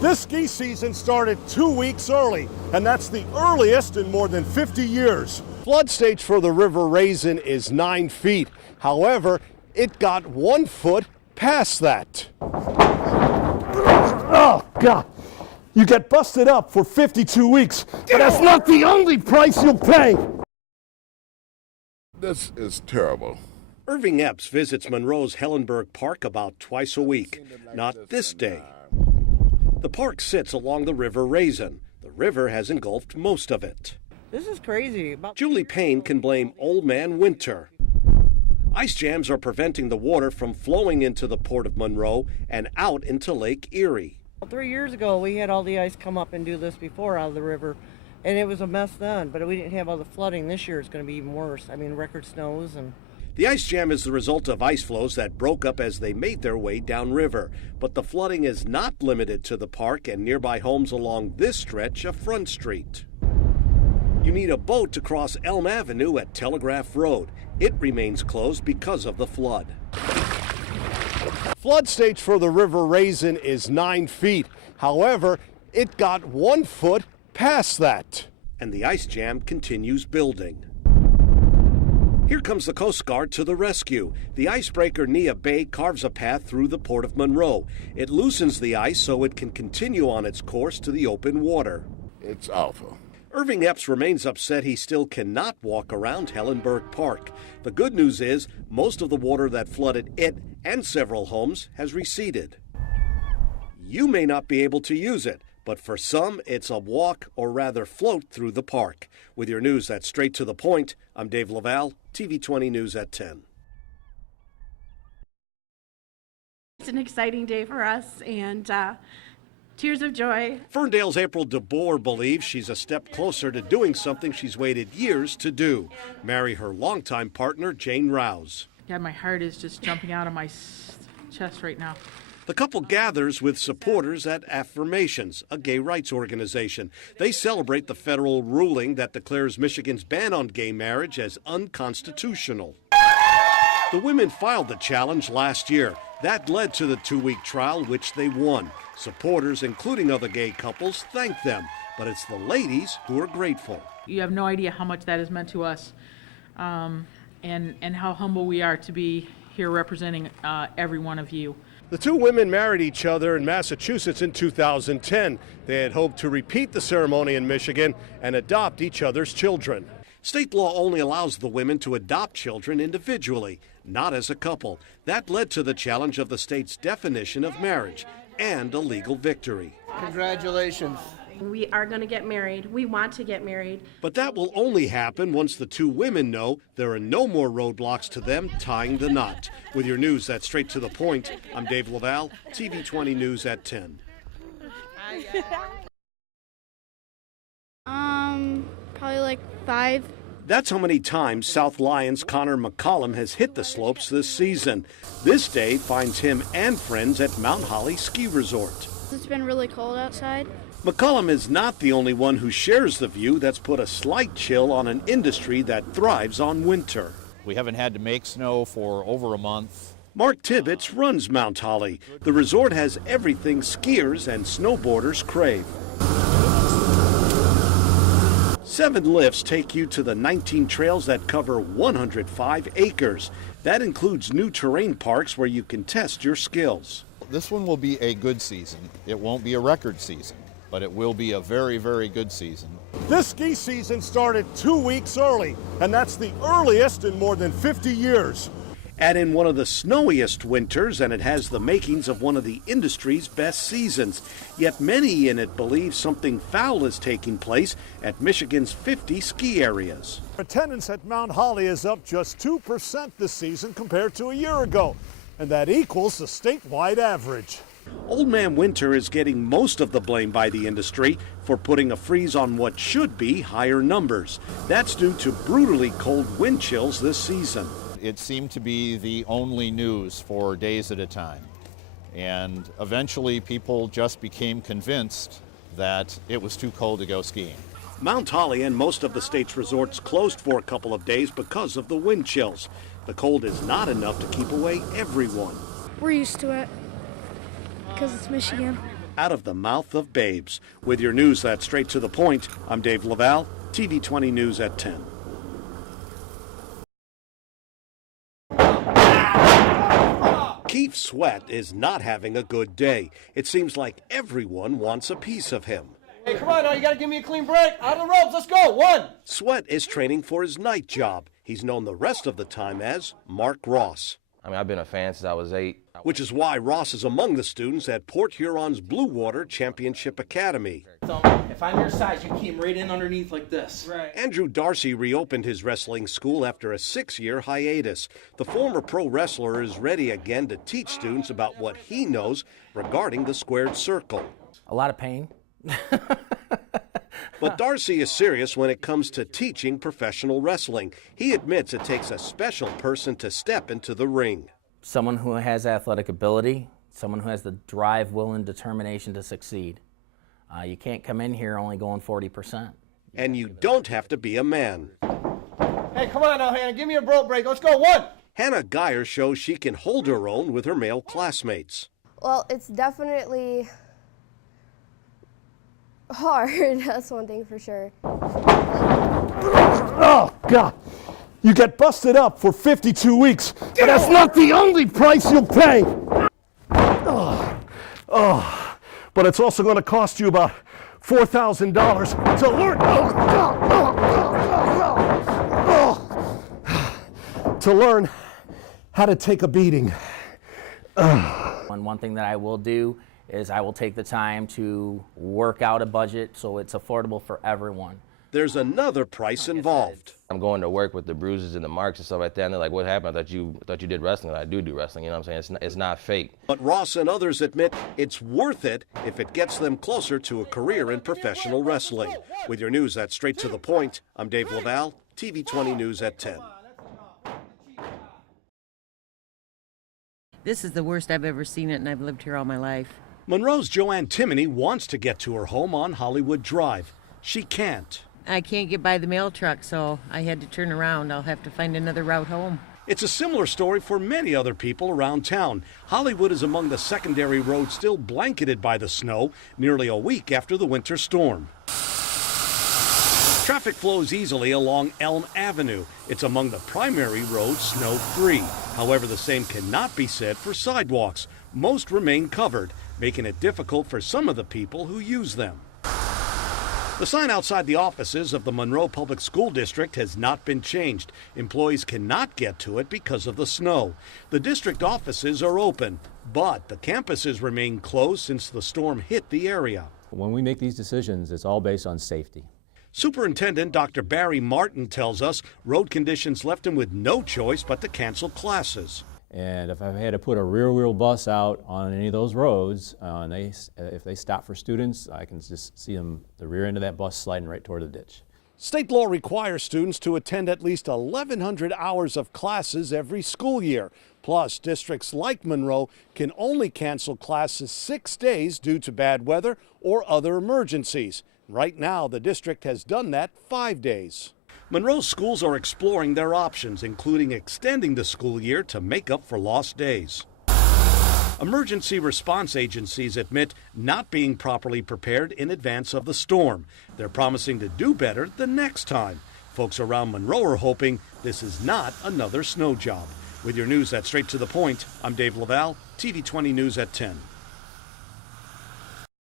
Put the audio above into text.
This ski season started 2 weeks early, and that's the earliest in more than 50 years. Flood stage for the River Raisin is 9 feet. However, it got 1 foot past that. Oh, God. You get busted up for 52 weeks, but that's not the only price you'll pay. This is terrible. Irving Epps visits Monroe's Hellenberg Park about twice a week. Not this day. The park sits along the River Raisin. The river has engulfed most of it. This is crazy. Julie Payne can blame Old Man Winter. Ice jams are preventing the water from flowing into the Port of Monroe and out into Lake Erie. 3 years ago, we had all the ice come up and do this before out of the river, and it was a mess then, but we didn't have all the flooding. This year it's going to be even worse. I mean, record snows and... The ice jam is the result of ice flows that broke up as they made their way downriver. But the flooding is not limited to the park and nearby homes along this stretch of Front Street. You need a boat to cross Elm Avenue at Telegraph Road. It remains closed because of the flood. Flood stage for the River Raisin is 9 feet. However, it got 1 foot past that. And the ice jam continues building. Here comes the Coast Guard to the rescue. The icebreaker Nia Bay carves a path through the Port of Monroe. It loosens the ice so it can continue on its course to the open water. It's awful. Irving Epps remains upset he still cannot walk around Hellenberg Park. The good news is most of the water that flooded it and several homes has receded. You may not be able to use it, but for some, it's a walk or rather float through the park. With your news that's straight to the point, I'm Dave Leval, TV 20 News at 10. It's an exciting day for us, and tears of joy. Ferndale's April DeBoer believes she's a step closer to doing something she's waited years to do, marry her longtime partner, Jane Rouse. Yeah, my heart is just jumping out of my chest right now. The couple gathers with supporters at Affirmations, a gay rights organization. They celebrate the federal ruling that declares Michigan's ban on gay marriage as unconstitutional. The women filed the challenge last year. That led to the 2-week trial, which they won. Supporters, including other gay couples, thanked them, but it's the ladies who are grateful. You have no idea how much that has meant to us, and how humble we are to be here representing every one of you. The two women married each other in Massachusetts in 2010. They had hoped to repeat the ceremony in Michigan and adopt each other's children. State law only allows the women to adopt children individually, not as a couple. That led to the challenge of the state's definition of marriage and a legal victory. Congratulations. We are going to get married. We want to get married. But that will only happen once the two women know there are no more roadblocks to them tying the knot. With your news that's straight to the point, I'm Dave Leval, TV 20 News at 10. Probably like 5. That's how many times South Lyons' Connor McCollum has hit the slopes this season. This day finds him and friends at Mount Holly Ski Resort. It's been really cold outside. McCollum is not the only one who shares the view that's put a slight chill on an industry that thrives on winter. We haven't had to make snow for over a month. Mark Tibbetts runs Mount Holly. The resort has everything skiers and snowboarders crave. 7 lifts take you to the 19 trails that cover 105 acres. That includes new terrain parks where you can test your skills. This one will be a good season. It won't be a record season, but it will be a very, very good season. This ski season started 2 weeks early, and that's the earliest in more than 50 years. Add in one of the snowiest winters, and it has the makings of one of the industry's best seasons. Yet many in it believe something foul is taking place at Michigan's 50 ski areas. Attendance at Mount Holly is up just 2% this season compared to a year ago, and that equals the statewide average. Old Man Winter is getting most of the blame by the industry for putting a freeze on what should be higher numbers. That's due to brutally cold wind chills this season. It seemed to be the only news for days at a time. And eventually people just became convinced that it was too cold to go skiing. Mount Holly and most of the state's resorts closed for a couple of days because of the wind chills. The cold is not enough to keep away everyone. We're used to it because it's Michigan. out of the mouth of babes. With your news that's straight to the point, I'm Dave Leval, TV 20 News at 10. Keith Sweat is not having a good day. It seems like everyone wants a piece of him. Hey, come on now, you gotta give me a clean break. Out of the ropes, let's go. One. Sweat is training for his night job. He's known the rest of the time as Mark Ross. I mean, I've been a fan since I was 8. Which is why Ross is among the students at Port Huron's Blue Water Championship Academy. So, if I'm your size, you keep right in underneath like this. Right. Andrew Darcy reopened his wrestling school after a 6-year hiatus. The former pro wrestler is ready again to teach students about what he knows regarding the squared circle. A lot of pain. But Darcy is serious when it comes to teaching professional wrestling. He admits it takes a special person to step into the ring. Someone who has athletic ability, someone who has the drive, will, and determination to succeed. You can't come in here only going 40%. And you don't have to be a man. Hey, come on now, Hannah, give me a broke break. Let's go. One. Hannah Geyer shows she can hold her own with her male classmates. Well, it's definitely hard. That's one thing for sure. Oh, God. You get busted up for 52 weeks, but that's not the only price you'll pay. But it's also going to cost you about $4,000 to learn how to take a beating. And one thing that I will do is I will take the time to work out a budget so it's affordable for everyone. There's another price involved. I'm going to work with the bruises and the marks and stuff like that, and they're like, what happened? I thought you did wrestling. I do wrestling, you know what I'm saying? It's not fake. But Ross and others admit it's worth it if it gets them closer to a career in professional wrestling. With your news that's straight to the point, I'm Dave Leval, TV 20 News at 10. This is the worst I've ever seen it, and I've lived here all my life. Monroe's Joanne Timoney wants to get to her home on Hollywood Drive. She can't. I can't get by the mail truck, so I had to turn around. I'll have to find another route home. It's a similar story for many other people around town. Hollywood is among the secondary roads still blanketed by the snow nearly a week after the winter storm. Traffic flows easily along Elm Avenue. It's among the primary roads snow-free. However, the same cannot be said for sidewalks. Most remain covered, making it difficult for some of the people who use them. The sign outside the offices of the Monroe Public School District has not been changed. Employees cannot get to it because of the snow. The district offices are open, but the campuses remain closed since the storm hit the area. When we make these decisions, it's all based on safety. Superintendent Dr. Barry Martin tells us road conditions left him with no choice but to cancel classes. And if I had to put a rear-wheel bus out on any of those roads, and if they stop for students, I can just see them, the rear end of that bus sliding right toward the ditch. State law requires students to attend at least 1,100 hours of classes every school year. Plus, districts like Monroe can only cancel classes 6 days due to bad weather or other emergencies. Right now, the district has done that 5 days. Monroe schools are exploring their options, including extending the school year to make up for lost days. Emergency response agencies admit not being properly prepared in advance of the storm. They're promising to do better the next time. Folks around Monroe are hoping this is not another snow job. With your news that's straight to the point, I'm Dave Leval, TV 20 News at 10.